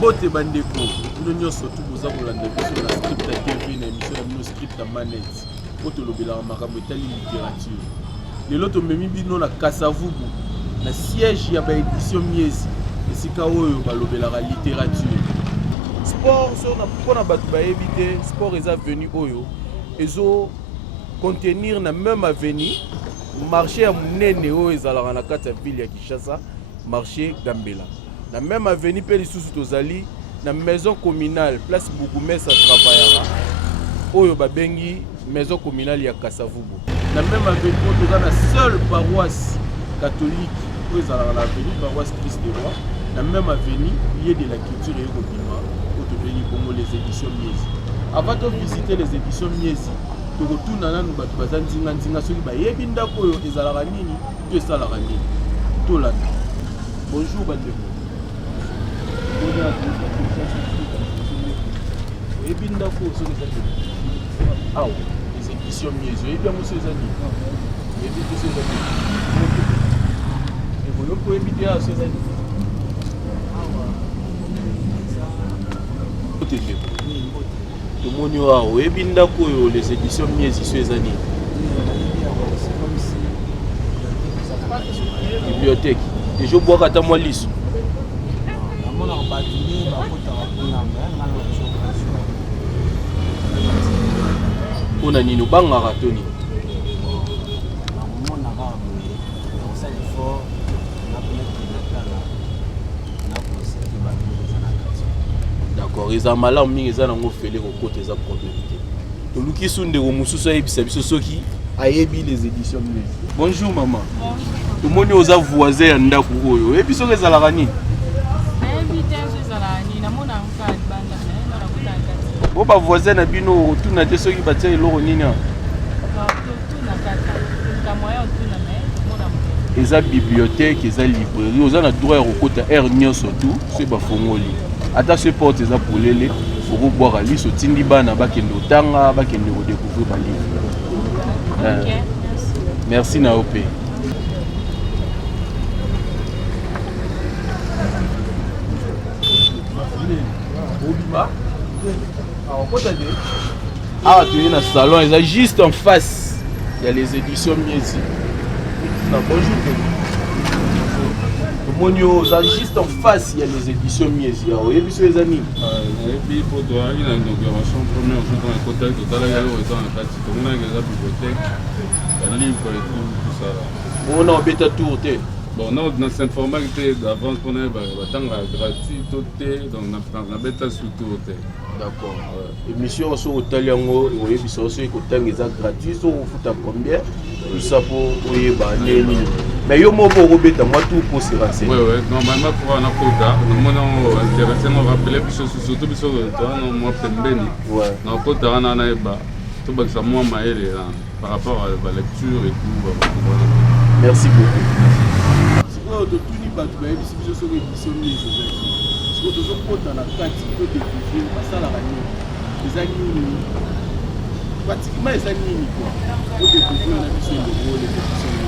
Bote bandeko, nous nous surtout vous avons la script à Kevin, émission la script à manette. Bote lobela makambo etali littérature. Les loto memi bino na Kasavubu, na siège ya ba édition Miezi, esika oyo ba lobela la littérature. Sport sur na pona batu ba éviter, sport est venu oyo. Ezo contenir na même avenue marché ya munene oyo ezalaka na kati ya ville ya Kinshasa, marché Gambela. Na même avenue pe lisusu tozali na maison communale place Bougumesa travaillera oyo babengi maison communale ya Kasavubu. Na même avenue toza na seule paroisse catholique oyo ezalaka na avenue paroisse Christ de Roi. Na même avenue lieu de la culture et Robima oyo tobengi bongo les éditions Miezi. Avant de visiter les éditions Miezi, to retourna nanu bato baza nzinga soki bayebi ndako oyo ezalaka nini to esalaka nini tolanda. Bonjour bandeko. Et bien d'accord, c'est ah oui, les éditions Miezi. Et bien monsieur Zani. Et bien monsieur Zani. Et vous pouvez éviter à ces amis. Tout le monde a oui, bien d'accord, les éditions Miezi sur les années. Bibliothèque. Et je bois à ta moi lisse. On a nino bangara Tony. D'accord, ils ont malin mis ils ont fait les côtés à probabilité. To luki sunde au mususu ebisa biso soki ayebi les éditions Miezi. Bonjour maman. Bonjour. Tout le monde aux voisins ndako oyo. Et puis soki ezalaka nini? Bon bah voisin na bino tout na teso ki batia eloko nini a eza bibliothèque eza librairie oza na droit ya kokota air nyonso tout c'est ba fongoli ata ce porte eza polele pour boire liso tindi bana bakende otanga bakende redécouvrir ba livre. OK, merci na op. Obima. Ah, tu es dans le salon, ils sont juste en face. Il y a les éditions Miezi. Bonjour. Monio, juste en face, il y a les éditions Miezi. Vous avez vu les amis? Et puis, pour toi, il y a une inauguration première jour dans le côté total. Il y a la bibliothèque, le livre et tout ça. On a un bêta tour. Bon, non, dans cette formalité d'avance, on a gratuit, donc on a bêta surtout. D'accord. Émission sur Otaliango, oui, puis c'est aussi gratuit, ça vous fout à combien? Tout ça pour mais il y a un mot pour Robert, moi tout pour se renseigner. Oui, oui, normalement pour un quota, nous sommes intéressés à rappeler, surtout sur le temps, nous sommes bien. Nous sommes quota, on a tout ça, moi, par rapport à la lecture et tout. Merci beaucoup. Si vous avez tout dit, vous avez dit sur l'édition Miezi. Vous avez na kati pour découvrir ça la radio. Les amis pratiquement les amis quoi. Pour découvrir la mission de les éditions.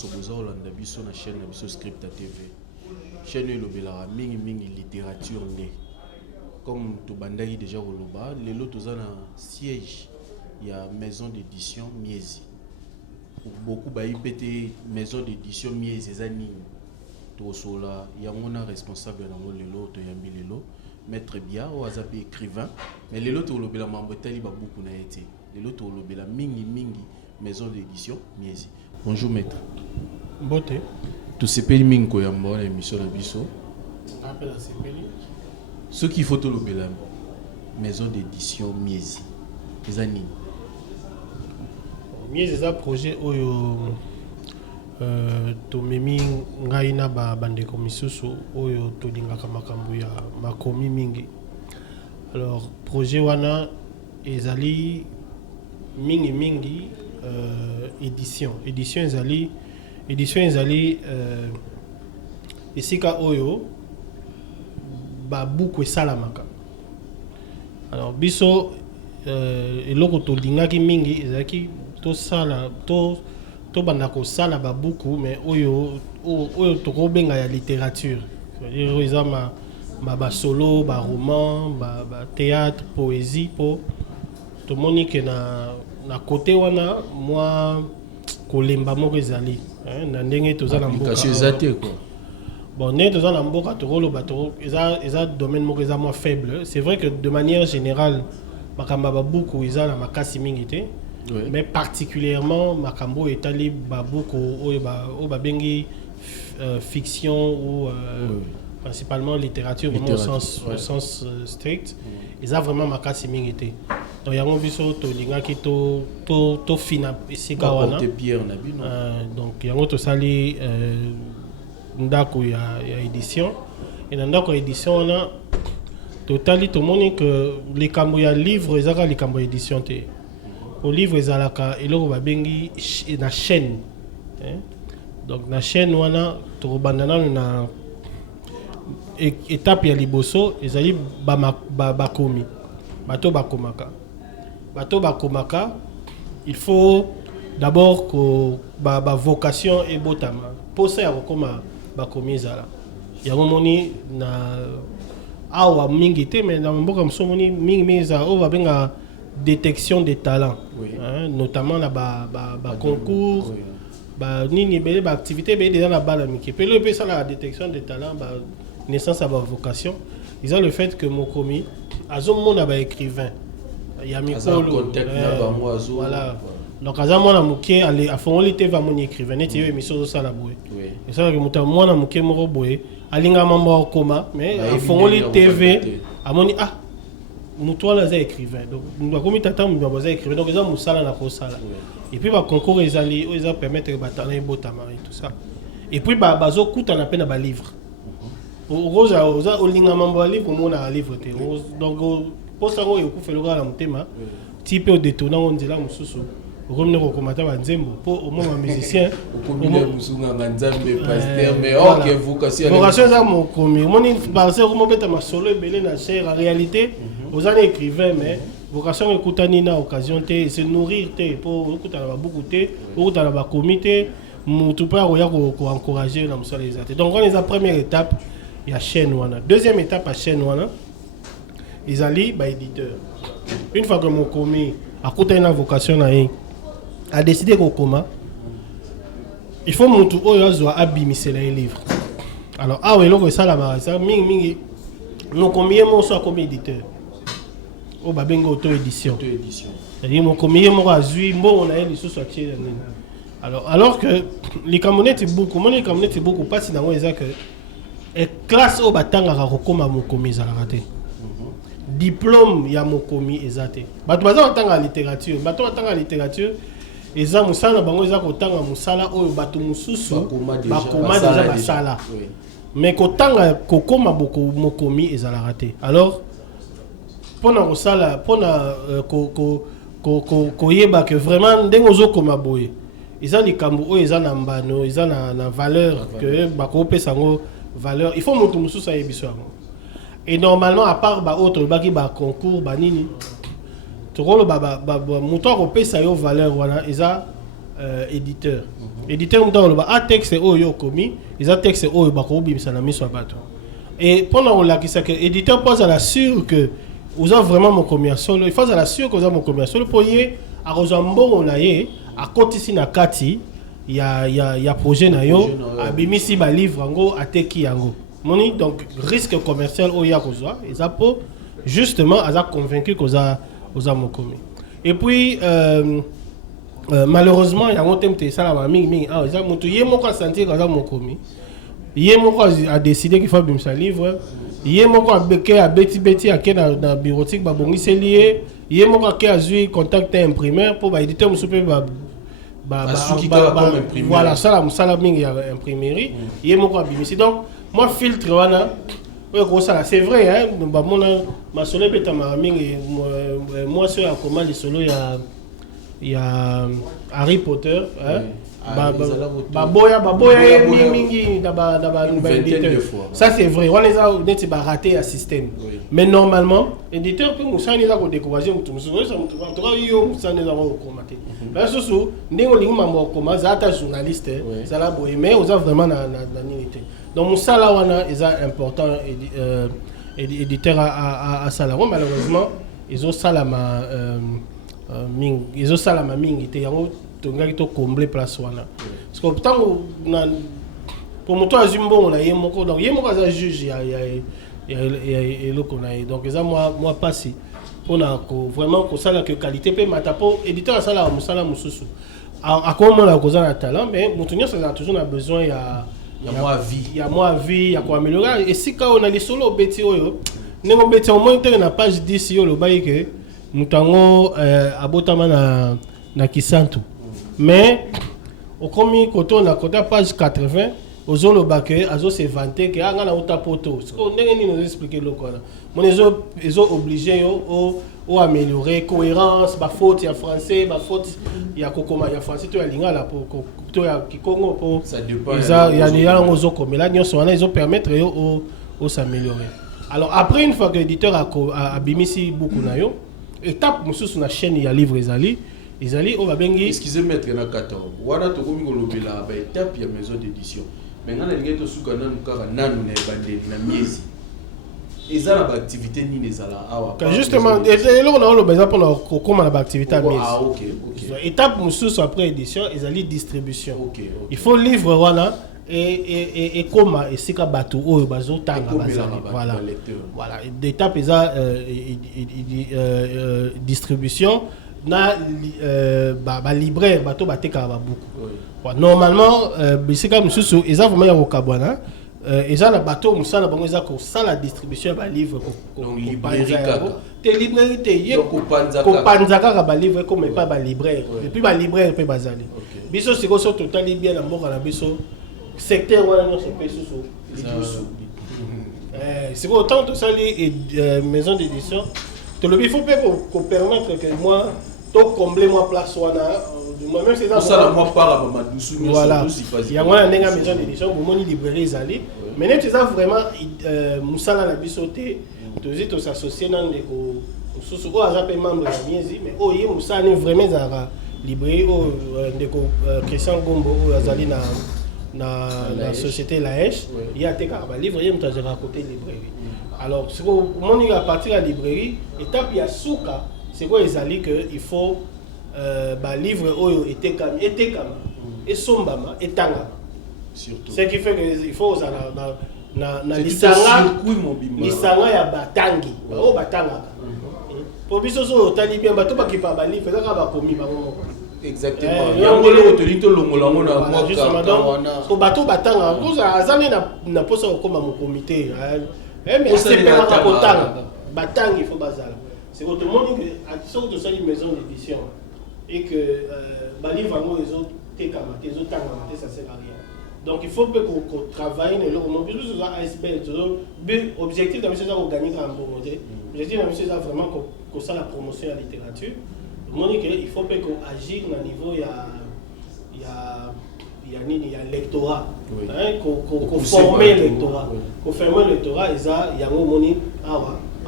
nyonso boza kolanda biso na chaîne na biso Scripta TV. Chaîne elobelaka mingi littérature nde. Comme tobandaki déjà koloba, lelo toza na siège ya maison d'édition Miezi. Beaucoup ba IPT maison d'édition Miezi eza nini. Tosola yango na responsable nango lelo to yambi lelo maître Bia o azape écrivain mais lelo tolobela mambo tali ba beaucoup na été. Lelo tolobela mingi maison d'édition Miezi. Bonjour maître. Mbote. Tu sepeli mingi koyamba na émission na biso. Appel à sepeli. Ce qu'il faut tolobela maison d'édition Miezi. Eza nini? Miezi eza projet oyo tomemi ngai na bandeko misusu oyo tolingaka makambo ya makomi mingi. Alors projet wana ezali mingi édition ezali esika oyo ba buku esalamaka. Alors biso eloko tolingaki mingi ezalaki to banda kosala ba buku mais oyo tokobenga ya littérature. C'est-à-dire eza ba solo, ba roman, ba théâtre, poésie po tomoni ke na côté wana moi kolemba moko ezali na ndenge toza na mboka ezate quoi. Bon né toza na mboka tokoloba to eza domaine moko eza moins faible. C'est vrai que de manière générale makamba ba buku eza na makasi mingi te. Oui. Mais particulièrement makambo etali ba buku oyo ba bengi fiction ou principalement littérature au sens strict. Ils ont vraiment makasi mingi te. Donc yango biso to lingaki to fina esika wana. Donc yango to sali ndako ya édition et ndako édition wana totali to moni que les kambo ya livre ezaka les kambo édition te. Au livre ezalaka eloko ba bengi na chaîne. Donc na chaîne wana to bandana na étape ya liboso ezali bakomi bato bakomaka il faut d'abord que ba vocation et botama posa ya kokoma bakomi ezala yango moni na awa mingi te mais na mboka msomoni mingi za o babenga détection des talents. Oui. Notamment la concours ba nini bele ba activité bele déjà la bala miki pe le ça la détection des talents ba naissance à ba vocation ils ont le fait que mokomi azo mona ba écrivain ya mikolo voilà donc azo mona moké aller à fond l'été va mon écrivain net yo émission ça la boye et ça que muta mona moké moko boye alinga mambo koma mais à fond l'été TV amoni ah muto là est écrivain donc nous va commis tata nous va écrivain donc ils ont musala na kosala et puis ba concours ezali ils ont permettre ba talent et botama et tout ça et puis ba bazo kuta na peine ba livre rose oza olinga mambo livre mona livre te donc pour ça ngo ku felo la mutema type au détourner on dit là mususu revenir au commentaire ba nzembo pour au moins musicien au commun musunga nzambe pasteur mais OK vocation ça mon commis moni parce que mo beta ma solo belé na cher en réalité aux années écrivain mais vocation écoutani na occasion te se nourrir te pour écouter na beaucoup te pour na ba comité mutu pa ko ya ko encourager na musala ezate donc on est la première étape il y a chaîne wana deuxième étape à chaîne wana ils allient ba éditeur une fois que mon commis a coûté une vocation na a décidé qu'on coma il faut mutu oyo azwa abimisela les livres alors ah oui loko ça la ça mingi nous combien mon soit comme éditeur au babengo auto édition c'est-à-dire mon combien mon azui bon on a les sous sortir alors que les camonettes beaucoup pas si dans les que et classe au batanga rakoma mokomi za raté diplôme ya mokomi ezate bato baza batanga littérature eza musala bango eza kotanga musala oyo bato mususu bakoma déjà basala mais kotanga kokoma boko mokomi ezala raté alors pona kosala pona koyeba que vraiment ndengo zokoma boye eza likambo oyo eza na mbano eza na valeur que bakopesa ngo valeur il faut moto mususu ayebiso yango et normalement à part ba autre baki ba concours ba nini tokolo ba moto akopesa yo valeur wana eza éditeur. Éditeur muta oloba a texte oyo komi, ils a texte oyo bakobi misana miso bato. Et pendant la qui que éditeur pose à la sûr que vous avez vraiment mon commis solo, il faut à la sûr que vous avez mon commis solo pour y à Rosambo on a y à côté si na kati il y a projet na yo à bimisi ba livre ngo ateki yango. Moni donc risque commercial au ya kozwa et ça pour justement à convaincu que vous avez mon commis. Et puis malheureusement il y a un thème ça la mingi ah ça mon yé mon quoi sentir que ça mon commis. Yé mon quoi a décidé qu'il faut bimisa livre. Yé mon quoi beke a beti à na bureautique ba bongi c'est lié. Yé mon quoi a eu contact imprimeur pour ba éditeur musupe voilà ça la mingi a imprimerie. Yé mon quoi bimisi donc moi filtre wana c'est vrai hein ma solo beta ma mingi moi sur la commande les solo il y a Harry Potter hein baboya mingi ça c'est vrai on les a net raté à système mais normalement éditeur que musa ni za ko décourager mutu musa en tout cas yo musa ni za ko commenter là soso ndingo lingi mambo koma za ta journaliste ça la boye mais on a vraiment na unité donc musa la wana est important éditeur à salaro malheureusement ils ont salama ils ont salama mingi te yango tongaki to combler place wana parce que pourtant pour moto azumbo on a yemoko donc yemoko za juge ya le connaît donc ça moi passé pour vraiment ko sala que qualité pe matapo éditeur sala musala mususu à comment la cause na talent mais mutunyo ça a toujours besoin il y a moi vie il y a quoi améliorer et si quand on a les solo beti oyo nengo beti au moins na page 10 yo le bail que mutango abotama na kisantu. Mais au commis quand on a côté page 80 aux autres baquets azo se vanter que anga na uta poto ce qu'on n'est nous expliquer le quoi mon ils ont obligé au améliorer cohérence ba faute ya français ba faute ya kokoma ya français to ya linga la pour to ya kikongo pour ça dépend il y a des gens aux comme là ils ont permettre au s'améliorer. Alors après une fois que l'éditeur a bimisi beaucoup na yo étape mususu sur la chaîne il y a livre ezali on va bengi excusez-moi maître na 14 wana to komi ko lobela ba étape ya maison d'édition mais ngana lingi to suka nanu kaka nanu na ebandeli na miezi ezala ba activité ni ezala awa justement et là on a le besoin pour comment la activité à miezi ah OK étape mususu après édition ezali distribution OK il faut livre wana et comment et sika bato oyo bazotanga bazali voilà d'étape eza distribution na ba libraire bato bateka ba beaucoup normalement bisika mususu eza vraiment ya kokabwana eza na bato musala bango eza ko sala distribution ba livre ko librairie kaka te librairie te ye ko panzaka ka ba livre ko mais pas ba libraire et puis ba libraire pe bazali biso siko so totali bien na mboka na biso secteur wana nyonso pe susu libusu c'est quoi autant tout ça les maison d'édition te le il faut pas qu'on permettre que moi to combler moi place wana moi même c'est dans ça la moi par ma douce voilà il y a moi ndenga maison d'édition pour moni librairie zali mais net ça vraiment musala la bisoté to s'associer dans les ko susu ko azape membre ya miezi mais oh yé musala ni vraiment za librairie oh ndeko Christian Gombo azali na société Laèche il y a des livres il y a un côté librairie alors c'est quoi mon à partir de la librairie étape il y a souka c'est quoi ils allaient que il faut livre oyo était comme et sombama et tanga surtout ce qui fait que il faut na lisanga ya batangi o batanga pour biso so tali bien bato ba kipa ba livre ça ba komi ba exactement yango le autorité longola ngona moi justement donc bato batanga ngoza azali na posa ko koma mo comité mais c'est pas la kotanga batanga il faut bazala c'est que tout le monde que sur de ça une maison d'édition et que ba livre ngo les autres tekama les autres tanga ça sert à rien donc il faut que qu'on travaille le non plus sur ASBL but objectif de monsieur ça gagner un bon modèle objectif de monsieur ça vraiment que ça la promotion de la littérature. Il faut pas qu'on agisse au niveau il y a lectorat qu'on former lectorat qu'on former lectorat il y a un moni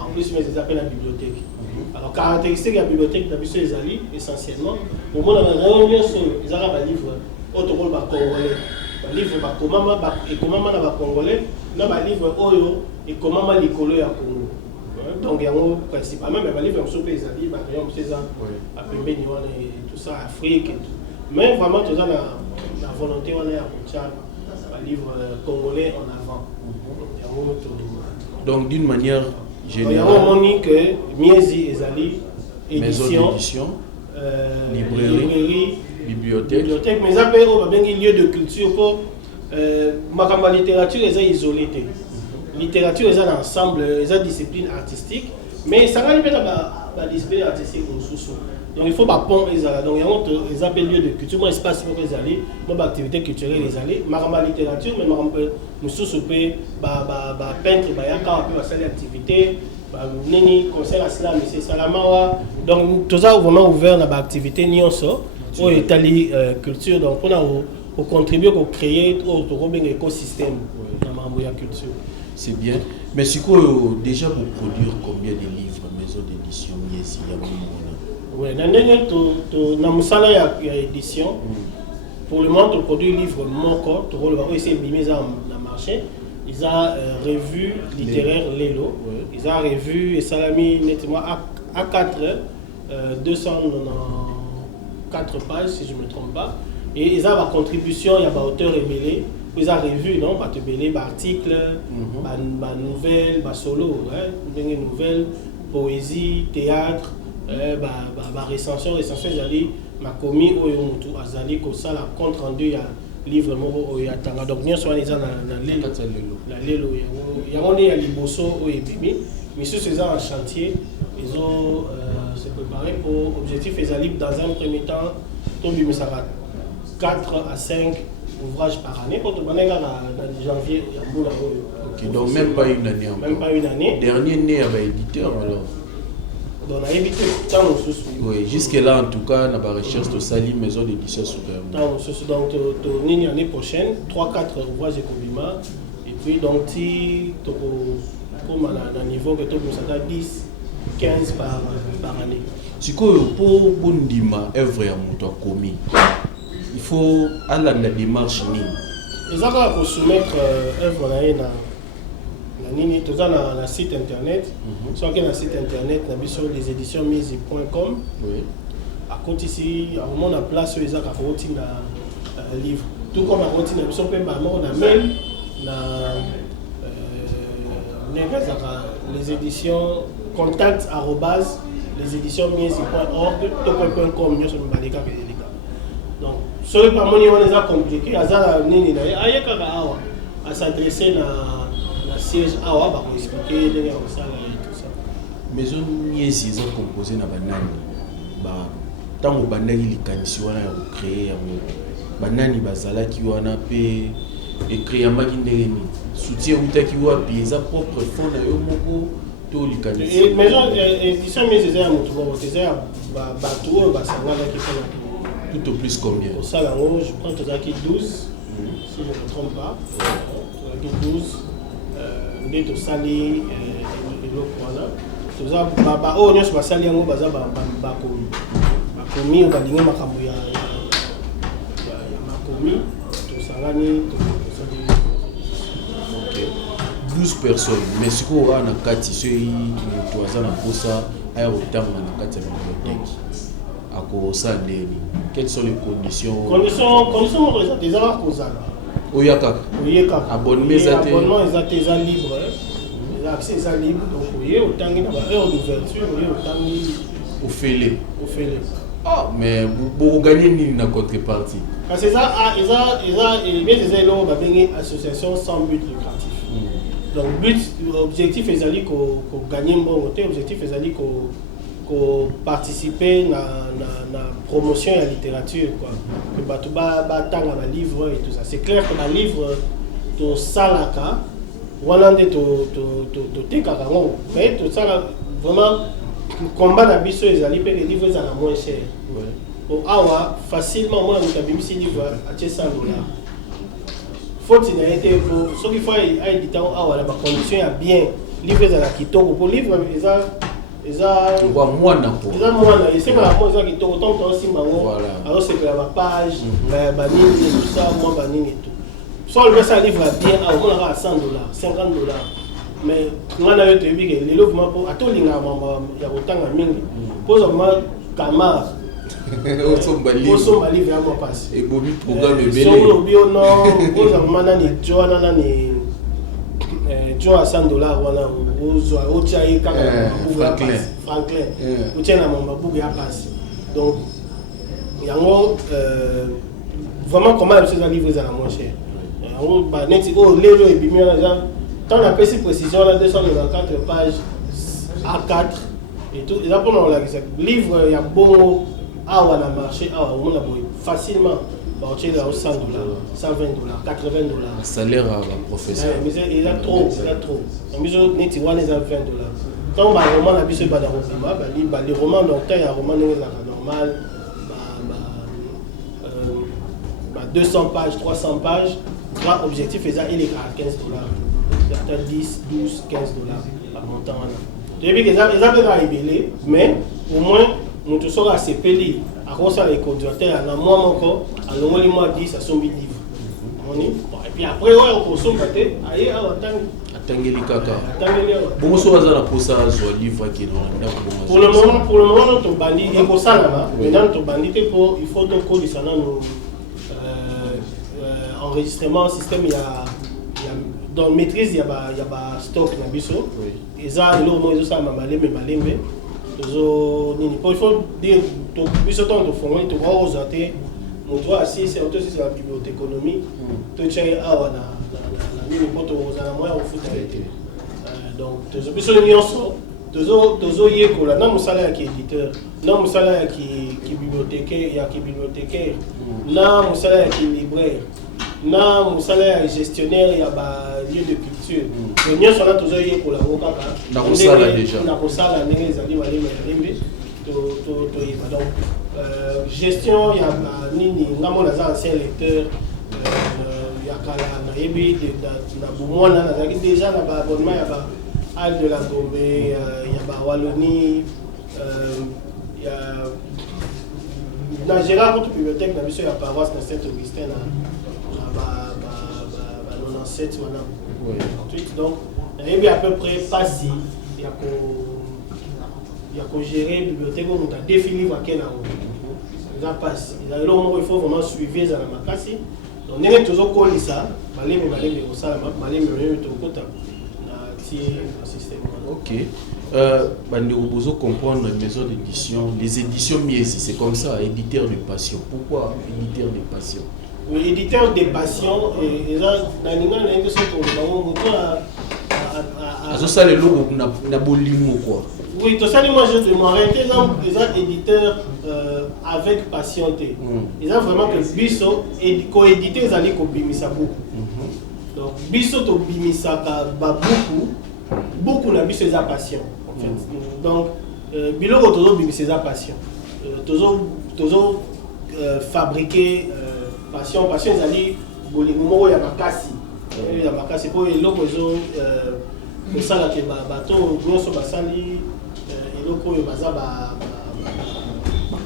en plus mais ils appellent la bibliothèque. Alors caractéristique de la bibliothèque de les alliés essentiellement au moins dans la ils ont un livre autre rôle congolais, un livre comment na congolais, na un livre oyo et comment l'écolo ya Congo. Donc il y a principalement mais un livre sur les alliés, par exemple c'est ça à Pembeni et tout ça Afrique et tout. Mais vraiment tout ça la volonté on est à Koncha un livre congolais en avant. Donc d'une manière générale, il y a que Miezi et Zali, édition, librairie, bibliothèque, mais ça peut être un lieu de culture pour ma littérature est isolée. Littérature est un ensemble, est une discipline artistique, mais ça va être la discipline artistique au sous. Donc il faut pas pont les donc il y a un lieu de culture, moi espace pour les aller, moi activité culturelle les aller, ma littérature mais nous sous peut peintre ya quand on peut faire activité nini concert islam c'est salamawa donc tout ça vraiment ouvert dans l'activité nyonso au Italie culture donc on a contribuer à créer un écosystème dans la culture. C'est bien. Mais c'est quoi déjà pour produire combien de livres maison d'édition Miezi ya oui, dans le salaire il y a édition. Pour le moment, on produit livre Moko, on va essayer de mettre ça dans le marché. Ils ont revue littéraire Lelo. Ils ont revue et Salami nettement A4, 294 pages si je ne me trompe pas. Et ils ont la contribution, il y a des auteurs ébélés. Ils ont revue, non, pas des articles, des nouvelles, des solos, des nouvelles, poésie, théâtre. Recension ezali makomi oyo mutu azali kosala compte rendu ya livre moko oyo atanga donc nyonso wana eza na lelo yango nde ya liboso oyo ebimi misusu eza en chantier ils ont se préparé pour objectif ezali dans un premier temps tobimisaka 4 à 5 ouvrages par année pour tobaneka dans janvier ya mbula oyo donc même pas une année encore. Même pas une année Dernier né à éditeur alors. Donc on a évité tant oui, jusque-là en tout cas, on a recherche de Salim maison d'édition souterraine. Donc l'année prochaine, 3-4 ouvrages de Kobima. Et puis donc si comme à un niveau que tu as 10, 15 par année. C'est quoi pour Bundima, œuvre à Mouton commis? Il faut aller à la démarche. Ils ont soumettre œuvre là. Tout ça dans le site internet, soit que dans le site internet, sur les éditions miezi.com. À côté ici, à un moment, on a place sur les actes à routine dans livre. Tout comme à routine, on a même les éditions contact les éditions miezi.org, tout.com, nous sommes balika. Donc, ce qui est compliqué, à s'adresser à siège awa ba ko expliquer ndenge ya kosala et tout ça. Maison Miezi ils ont composé na banani ba tango bandaki likanisi wana ya créer ya banani bazalaki wana pe écrit yambaki ndenge ni soutien utaki wapi eza propre fond na yo moko to likanisi. Et maison édition Miezi ya mutu ba boteza ba bato ba sangala ki fona tout au plus combien? Au salon je prends tozaki 12 si je ne me trompe pas. Tozaki 12 nde tosali eloko wana toza oyo nyonso basali yango baza bakomi oyo balingi makambo ya makomi tosangani tosali 12 personnes mais sikoyo oyo na kati soki moto aza na mposa aya kotanga na kati ya bibliothèque akosala ndeni quelles sont les conditions moko ezaka kozala oya kaka abonnement eza libre l'accès est libre donc oui autant qu'il y a heure d'ouverture oui autant au fêlé ah mais vous gagnez ni na contrepartie parce que ça il bien des éléments va venir association sans but lucratif donc objectif est d'aller ko gagner bon côté objectif est d'aller ko participer na promotion de la littérature quoi que batuba batanga na livre et tout ça c'est clair que le livre to salaka wana nde to tekaka ngo mais tout ça vraiment combat na biso ezali pe les livres ezala moins cher pour awa facilement moi mutabimisi livre a tesa $100 faut il a été pour ce qu'il faut éditer awa la condition ya bien livre ezala kitoko po livre eza mwana ko eza mwana esenga mo eza kitoko tant to simba ngo azosepela bapage banini tout ça mwa banini et tout so le ça livre bien aomonaka à $100 $50 mais ngana yo toyebi ke lelo vraiment po atolinga mamba ya kotanga mingi poza vraiment kamar osomba livre ya mwa pasi ebomi programme ebele so lobi ono poza vraiment nani joana nani jo à $100 wana ozwa otia ye kaka Franklin otia na mabuku ya pasi donc yango vraiment comment le ces livres à la moins cher yango ba neti o lelo ebimi na genre tant la précision là 294 pages A4 et tout et là pour la livre ya bon awa na marché awa on a facilement $100, $120, $80. Salaire à la professeur. Mais il a trop. Mais je n'ai pas $20. Quand le roman a besoin de les romans docteurs, il y a un roman normal, 200 pages, 300 pages. L'objectif est il est à $15. Il y a 10, 12, $15 par montant. Et puis, ils ont mais au moins, nous tous sommes assez payés. À cause des conducteurs, à moi encore, à l'omoli moi 10 à son livre. Et puis après, on consomme pâté, allez, attendez kaka. Bon, so aza na posa zo livre qui dans pour le moment, notre bandit est pour ça là. Maintenant, notre bandit il faut donc qu'on dise nos enregistrement système il y a dans maîtrise il y a stock na biso. Et ça, le moment ils ça malembe. Il faut dire que biso temps de fond to va ozater mon droit assis c'est auto c'est la bibliothéconomie to tchai awa na mini poto ozana moya au foot donc biso nyonso tozo yekola na musala ya ki éditeur na musala ya ki bibliothécaire na musala ya ki libraire na musala ya gestionnaire ya ba lieu de culture donc nyonso na tozo yekola ngo kaka na kosala déjà na kosala ndenge ezali malembe donc gestion ya nini ngamo naza ancien lecteur ya kala na yebi na bomwana nazalaki déjà na ba abonnement ya ba Al de la Gombe ya ba Wallonie ya na Gérard notre bibliothèque na biso ya paroisse na Saint-Augustin na ba 97 wana ensuite donc yebi à peu près passé il y a qu'on gérer bibliothèque où on a défini quoi qu'elle a on passe il faut vraiment suivre ça la makasi donc on est toujours collé ça balé au ça balé tout côté na système OK bande obozo comprendre les maisons d'édition les éditions Miesi c'est comme ça éditeur de passion pourquoi éditeur de passion oui éditeur de passion et là dans l'image on est sur pour azo ça le logo na bolimo quoi. Oui, tout ça, moi je demande, les éditeurs avec patienté. Ils ont vraiment que Bisso, co-édité, ils allaient copimisa beaucoup. Donc, Bisso, to bimisa beaucoup na Bisso, ils ont passion. En fait. Donc, Bilo, toujours bimisa, ils ont passion. Toujours fabriquer passion, ils allaient, il y a ma casse. Il y a ma casse, pour les locaux, ils ont ça là, que bateau, grosso, basali.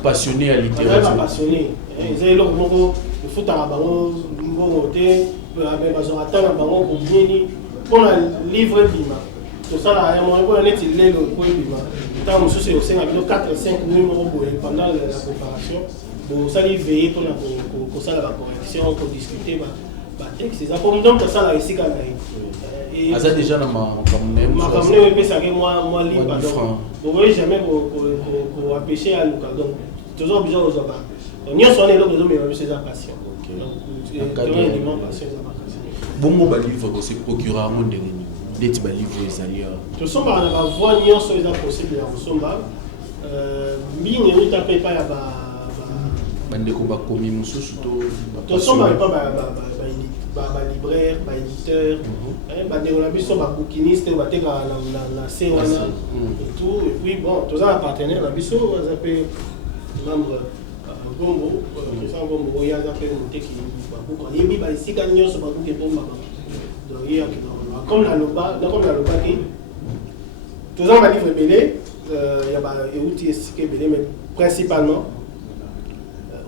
Passionné à littérature. Passionné. Ils ont le foot à la banque, pour un livre bima. Tout ça là, on est le bima. Tant que c'est au sein de 4 5 numéros pendant la préparation. Bon, ça les veiller pour ça la correction, pour discuter. C'est ça pour donc ça là ici quand même. Asa déjà na ma kamne pe ça que moi libre donc vous voyez jamais pour empêcher à Lucas donc toujours besoin aux hommes donc nous sommes là pour nous mais c'est la passion donc vraiment passion bongo ba livre ko se procurer mon ndenge deti ba livre ezali to somba na ba voix nyonso eza possible ya kosomba mbini utape pa ya bandeko bakomi mosusu to somba pa ba libraire, ba éditeur, on a vu son bouquiniste, on a été la C et tout, et puis bon, tous les partenaires, on a vu ça, on a appelé membre Gombo, Christian Gombo, il y a appelé monter qui il y a mis ici quand il y a ce bouquet pour maman. Donc il y a comme la loba qui Tous les livres belé, il y a des outils belé, mais principalement,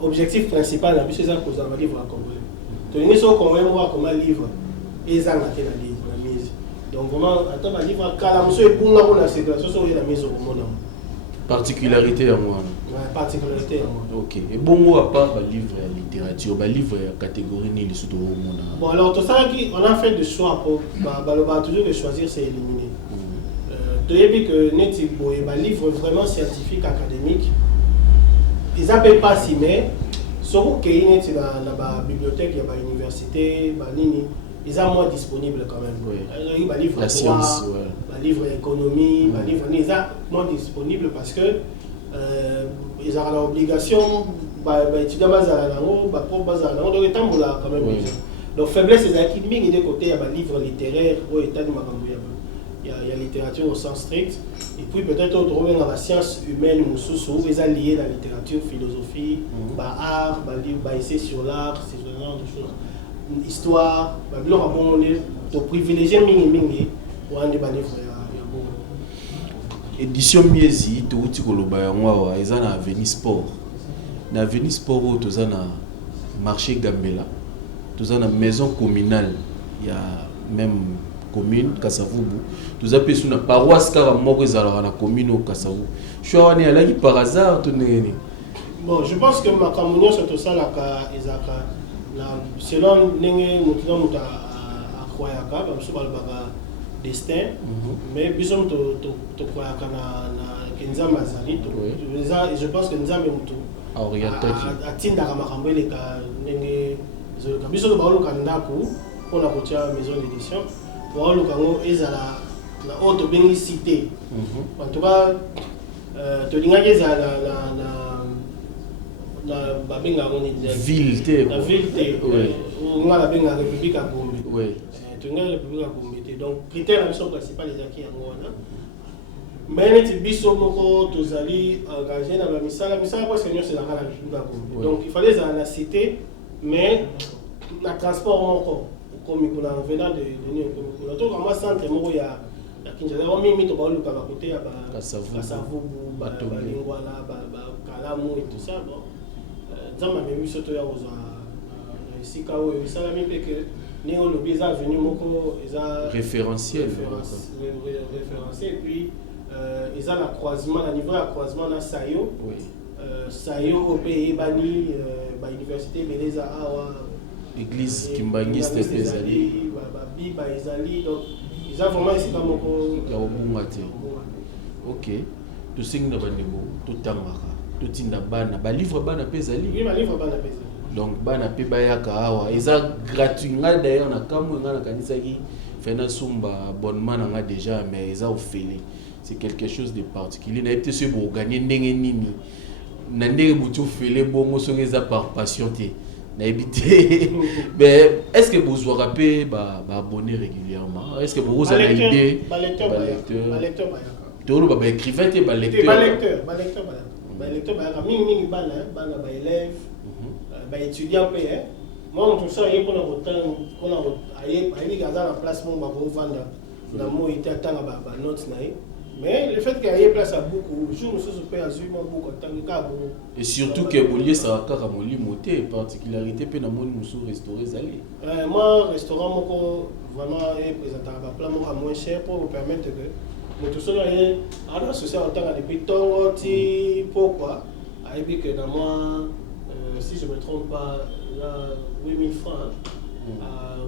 objectif principal, c'est ça que vous avez livre à Congolais. Tous les gens qui ont comme un livre, ils ont été dans la mise. Donc vraiment, attends, un livre, quand la monsieur est pour la circulation, c'est la mise au monde. Particularité à moi. Ouais, particularité à moi. Ok. Et bon, à part le livre de littérature, le livre de catégorie ni le sous au monde. Bon, alors tout ça, on a fait des choix pour toujours de choisir, c'est éliminer. Tu as vu que un livre vraiment scientifique, académique, ils n'appellent pas si, mais sauf qu'il y a dans la bibliothèque, il y a l'université, ils sont moins disponibles quand même. Oui. Il y a livre la science, ouais. Livre économie, livre, ils sont moins disponibles parce que ils ont l'obligation d'étudier donc ils temps quand même. Oui. Donc faiblesse, c'est qu'il y a des côtés, il y a des livres littéraires au état de Makambo. Il y a la littérature au sens strict, et puis peut-être on trouve dans la science humaine ou sous ils sont liés à la littérature, philosophie, art, essai sur l'art, c'est ce genre de choses. Histoire, de privilégier mingi ou un débat livre. Édition Miezi, tu as dit que ils ont Avenue Sport. Dans Avenue Sport, tu as marché Gambela, tu as maison communale, il y a même commune Kasavubu, tu as une paroisse car mort dans la commune au Kasavubu. Je suis allé par hasard, tu n'es. Bon, je pense que ma communion c'est tout ça là selon les moutons à croyaka, comme ça le destin, mais bisous tu croyaka na kenza mazali, je pense que nous avons tout. Orienté. À Tinda Ramakambo les cas nenge bisous le baolo kandaku pour la maison d'édition. Baolo kango ezala la haute bénicité. En tout cas, tu dis que ça la ville on a la République à Gombe. Oui. Tu as la République à Gombe. Donc, critères principaux les acquis en Rwanda. Mais les biso moko tozali engagé dans la misala parce que c'est la République à Gombe. Donc, il fallait la cité, mais le transport encore. Comme il a venant de nous, donc moi centre moko ya Kinshasa, on mimi to ba luka ba côté ya ba Kasavubu, ba Lingwala, ba Kalamu et tout ça. Bon, zama mimi soto ya oza sika o bisala mi pe que ni on le bisa venu moko eza référentiel et puis ils ont la croisement à niveau la croisement na Sayo. Oui. Sayo au pays bani ba université Beleza awa église kimbangiste ezali biba ezali donc ils ont vraiment ici comme ok to singa bandeko to tangaka to tinda bana ba livre bana pezali oui ba livre bana pezali donc bana pe bayaka awa eza gratuit nga d'ailleurs na kamwe nga na kanisa ki fena sumba abonnement nga déjà mais eza ofele c'est quelque chose de particulier na été ce bo gagner ndenge nini na ndenge mutu ofele bongo so eza par passion te na éviter mais est-ce que vous aurez rappelé ba abonner régulièrement est-ce que vous avez une idée ba lecteur to ba écrivain te ba lecteur mingi bana ba élève ba étudiant pe moi tout ça y pour ayer gaza la place mon ba vendre na mo ité atanga ba notes na mais le fait qu'il y ait place à beaucoup je me suis super azuma beaucoup tanga bon et surtout que bolier ça ka moli moté particularité pe na moni musu restaurer zali moi restaurant moko vraiment est présenté ba plat moko moins cher pour vous permettre que mais tout ça est à la société en tant que depuis tongo ti pourquoi a dit que dans moi si je me trompe pas là 8000 francs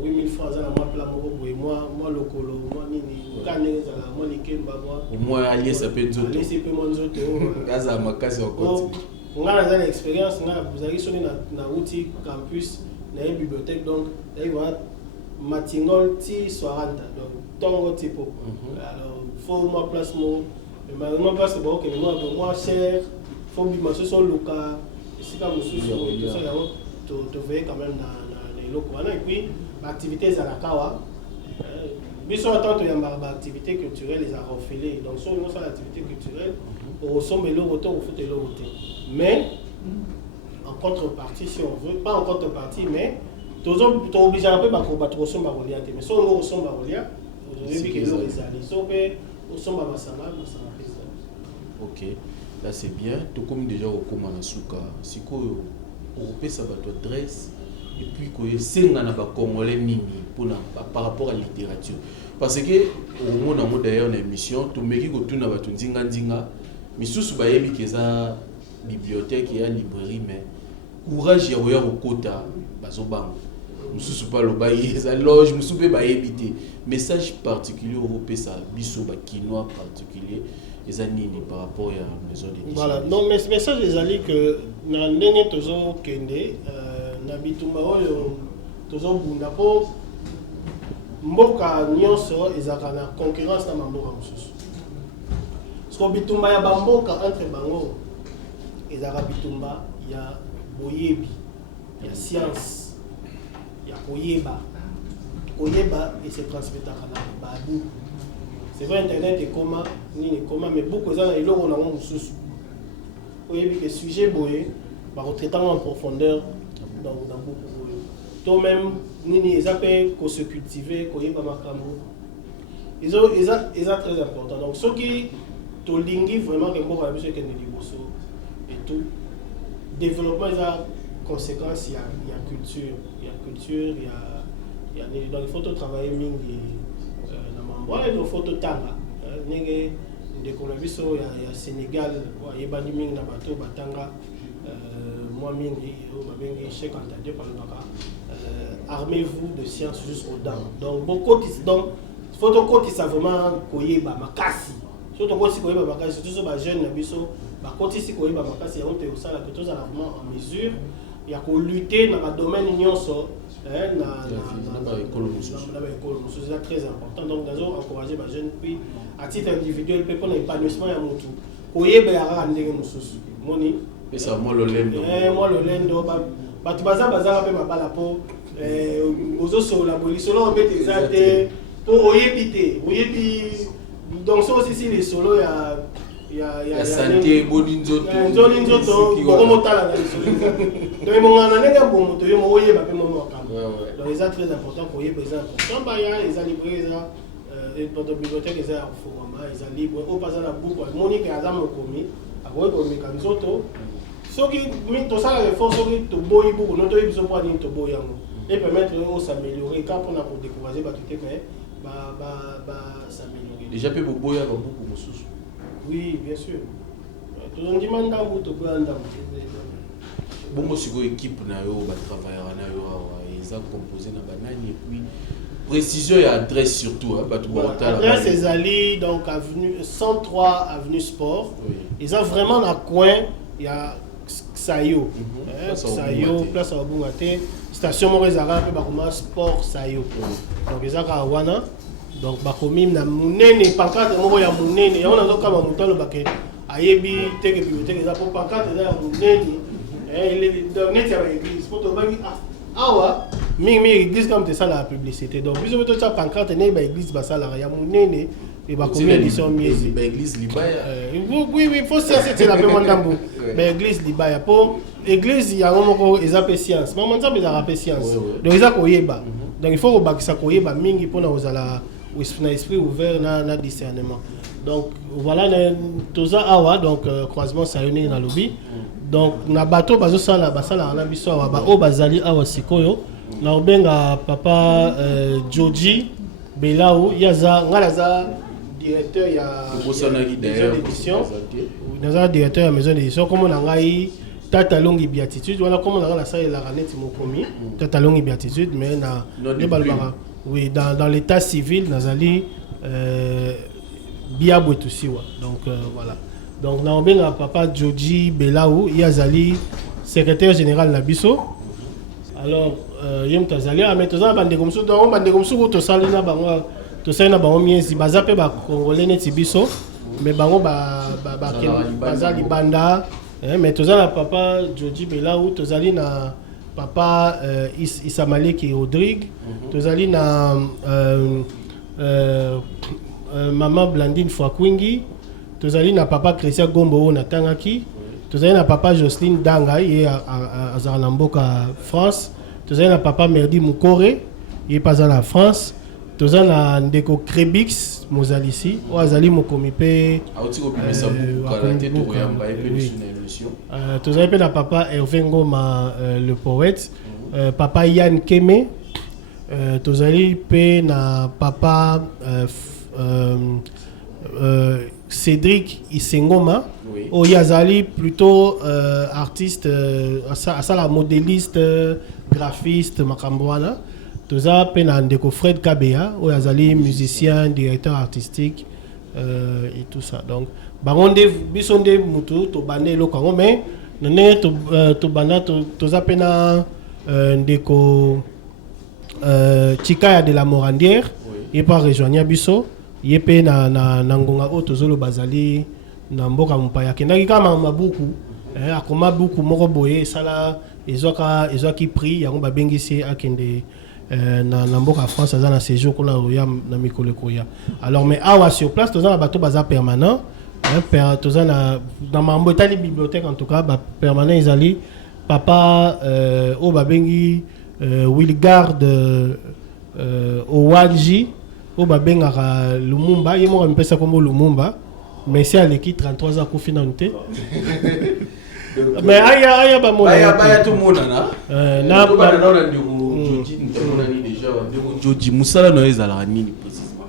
8000 francs à la moi plat moko et moi le colo moi nini kané za la moi likemba moi au moins allié ça peut nzoto allié c'est peu nzoto gaza makasi encore on a une expérience vous avez sonné na outil campus na une bibliothèque donc il va matinol ti soiranta donc tongo tipo alors faut moi place mo mais malheureusement place bon que moi cher faut bima ce sont loca ici comme sous tout ça là tu veux quand même dans les locaux et puis activités à la kawa biso attente ya ba activité culturelle les a refilé donc sur une activité culturelle au sommet le retour au foot et le retour mais en contrepartie si on veut pas en contrepartie mais toujours obligé un peu ba ko ba trop somba rolia mais so ngo somba rolia aujourd'hui que les ali so pe osomba masanga pesa. Ok, là c'est bien. Tout comme déjà au Komanasuka, si quoi on peut sa votre adresse et puis que c'est un congolais mimi par rapport à la littérature. Parce que au monde en d'ailleurs une émission, tout me dit que tout n'a pas tout dinga, mais sous ce bayebi que ça bibliothèque et librairie, mais courage y avoir au quota, bazobango. Mususu pas le baye, ça loge, mususu pe bayebité. Message particulier au pesa biso ba quinoa particulier. Par rapport à la maison d'édition. Voilà, donc mes messages les alliés que dans l'année toujours kende na bitumba oyo toujours bunda po mboka nyonso ezaka na concurrence na mboka mosusu. So bitumba ya bamboka entre bango ezaka bitumba ya boyebi, ya science, ya koyeba et se transmettre na babu. C'est vrai, Internet est comment, mais beaucoup de gens ont sous. Oui, que le sujet boye, par traitement en profondeur dans beaucoup de toi-même, ils appellent qu'on se cultiver, qu'on y pas macambo. Ils ont très important. Donc, ceux qui te lingui vraiment que moi, je sais et tout. Développement, il y a conséquences, il y a culture, il y a donc il faut travailler mingi. Voilà, il faut tout tanga. Nenge de Colombie, il y a Sénégal, il y a bani mingi na bateau batanga. Moi mingi, bengi chèque entendu par le baka. Armez-vous de science jusqu'aux dents. Donc beaucoup donc faut que ça vraiment koyeba makasi. Surtout quand si koyeba makasi, surtout sur les jeunes na biso, ba koti si koyeba makasi, on te osala que tous à vraiment en mesure. Il y a qu'on lutter dans le domaine nyonso. C'est très important. Donc, nous avons encouragé les jeunes puis à titre individuel, pour l'épanouissement de mon tout. Koye bayara ndenge mususu. Moni. Et ça moi le lendo. Moi le lendo batu baza pe babala po ozo so la bolisolo en fait exact pour oyebite. Oyebi donc ça aussi les solo il y a santé boninzo to ko motala na solo. Donc mon ananga bon moto yo mo oyeba pe mo donc c'est très important pour y présent. Quand il y a les librairies, les bibliothèques, les forum, les librairies, au passage à beaucoup, Monique et Adam ont commis, à quoi comme mécanisme. Ce qui met tout ça la réforme, ce qui te boit beaucoup, notre émission pour aller te boyer et permettre de s'améliorer. Quand on a pour décourager, bah tout est fait, s'améliorer. Déjà peu pour boyer beaucoup de ressources. Oui, bien sûr. Tout le monde demande dans votre boyer. Bon, si vous équipe na yo, ba travailler na yo. Composé dans banane et puis précision et adresse surtout adresse c'est Ali donc avenue 103 avenue Sport ils ont vraiment dans coin il y a Sayo Sayo place à Bungate station Morezara pe bakoma Sport Sayo donc ils ont kawana donc bakomi na munene pancarte moko ya munene ya on a zoka ba mutalo bake ayebi teke bibliothèque za pour pancarte ya munene il est dans net ya église pour to baki awa mingi église comme ça la publicité donc plus ou moins tout ça pancarte né ba église ba sala ya munene et ba combien édition miezi ba église libaya oui faut ça c'est la paiement d'ambo ba église libaya pour église ya ngomoko ezapé science maman nzambe ezapé science donc eza koyeba donc il faut obakisa koyeba mingi pona ozala na esprit ouvert na discernement donc voilà toza awa donc croisement sayoni na lobby donc na bateau bazosala basala na biso awa ba o bazali awa sikoyo na obenga papa Joji Belau yaza ngalaza directeur ya maison d'édition naza directeur ya maison d'édition comme on a ngai tata longi beatitude voilà comme on a la salle la raneti mokomi tata longi beatitude mais na le balbara oui dans l'état civil nazali biabo tusiwa donc voilà donc na obenga papa Joji Belau yazali secrétaire général na biso alors yem tazali mais toza bande comme ça donc bande comme ça to salina bango to salina bango miezi bazape ba congolais neti biso mais bango bazali banda mais toza na papa Joji Belau tozali na papa Isamaleki Rodrigue tozali na maman Blandine Fwakwingi tozali na papa Christian Gombo na tangaki tozali na papa Jocelyne Danga ye azala na mboka France tozali na papa Merdi Mukore ye paza na France toza na ndeko Krebix Mozalisi o azali mokomi pe toza pe na papa Hervé Ngoma le poète papa Yann Keme tozali pe na papa Cédric Isengoma oyo azali plutôt artiste asala modéliste graphiste makambo wana toza pe na ndeko Fred Kabea oyo azali musicien directeur artistique et tout ça donc bango nde biso nde mutu tobanda eloko yango mais nene tobanda toza pe na ndeko Chikaya de la Morandière ye pa rejoigner biso ye pe na ngonga oyo tozolo bazali na mboka mopaya akendaki kama mabuku akoma buku moko boye esala ezwaki prix yango babengisi akende na mboka France aza na séjour kuna roya na mikolo koya alors mais awa sur place toza na bato baza permanent toza na mambo etali bibliothèque en tout cas ba permanent ezali papa oyo babengi Wilgard Owanji oyo babengaka Lumumba ye moko amipesa kombo Lumumba mais c'est à l'équipe 33 ans akufi nanu te mais aya bamona tout le monde na Jodi musala no ezala nini précisément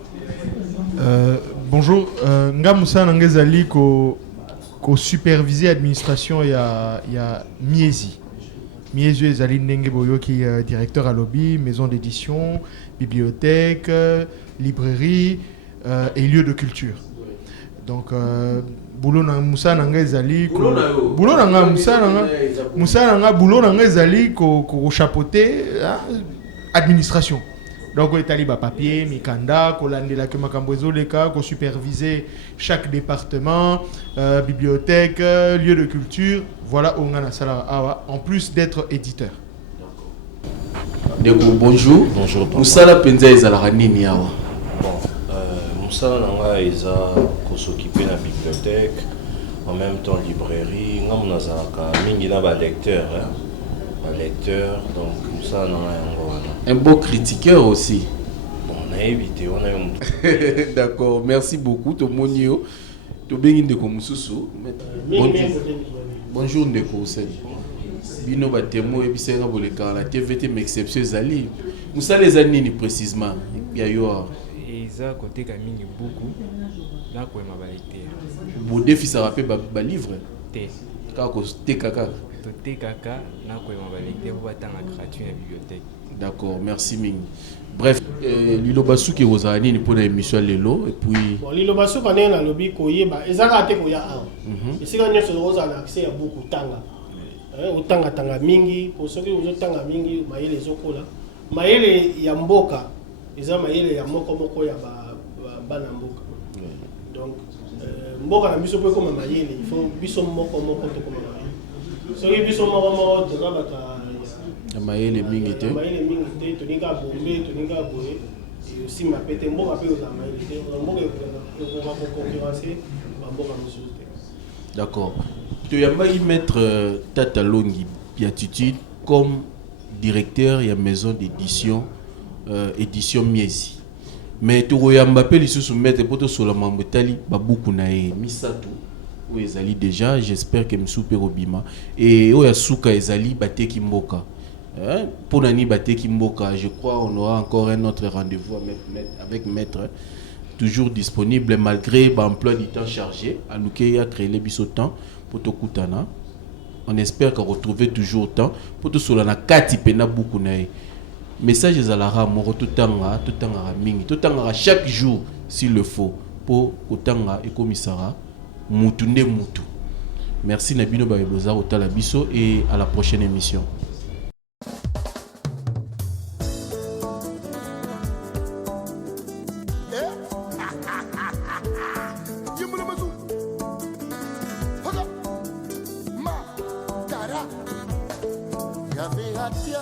bonjour nga musala ngezali ko superviser administration ya Miezi ezali ndenge boyoki directeur à lobby maison d'édition bibliothèque librairie et lieu de culture donc boulot na musala nga ezali boulot na musala nga ezali ko chapeauter administration donc etali ba papier mikanda kolandela ke makambo ezoleka ko superviser chaque département bibliothèque lieu de culture voilà on a sala awa en plus d'être éditeur. Bonjour musala penza ezala nini awa musala nanga eza ko s'occuper na bibliothèque en même temps librairie nga munazaka mingi na ba lecteur donc ça non un beau critiqueur aussi on a évité on a d'accord merci beaucoup to monio to bengi ndeko mususu bonjour ndeko useni bino batemo ebisenga boleka la TVT m'exception zali musala les nini précisément ya yo eza côté ka mingi beaucoup là ko ma balité bo défi ça rappelle ba livre té ka ko té kaka Toté kaka na ko ma balité pour batanga gratuit na bibliothèque. D'accord, merci Ming. Bref, Lilo Basuki Rosani ni pour l'émission Lelo et puis bon Lilo Basuki on est dans lobby koyeba ezaka te koya a. Et c'est quand nyonso Rosana accès à beaucoup tanga. Tanga mingi pour ceux qui ont tanga mingi mayele zokola. Mayele ya mboka eza mayele ya moko ya bana mboka. Donc mboka na biso pe comme mayele il faut biso moko to comme soki biso moko toza bata mayele mingi te toninga bombe toninga boye aussi mapete mboka pe oza mayele te mboka ekoka koconcurrencer bamboka mosusu te. D'accord, toyambaki mettre Tata Longi Beatitude comme directeur ya maison d'édition édition Miezi mais tokoyamba pe lisusu mettre poto sola mambo tali babuku na ye misato oyo ezali déjà j'espère que msupe robima et oyo suka ezali bateki mboka pour nani bateki mboka je crois on aura encore un autre rendez-vous avec maître toujours disponible malgré l'emploi du temps chargé à nous qui a créé les biso temps pour tokutana on espère qu'on retrouver toujours temps pour tout cela na kati pena beaucoup na message ezalaka moko totanga mingi totanga chaque jour s'il le faut pour kotanga ekomisara mutu nde mutu. Merci Nabino Babeboza Otala Biso et à la prochaine émission. Yabe hatia